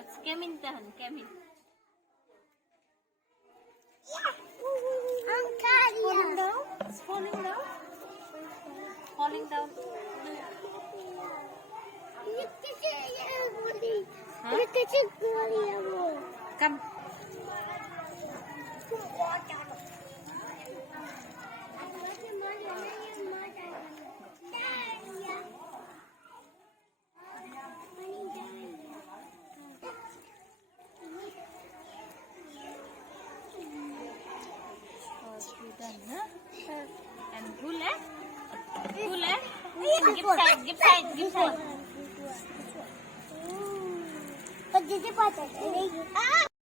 It's came in tahan, came in. Falling down? It's falling down? Falling down. Huh? Come. Done, huh? And who left? Who left? Give side, give side, give side. But did you put it?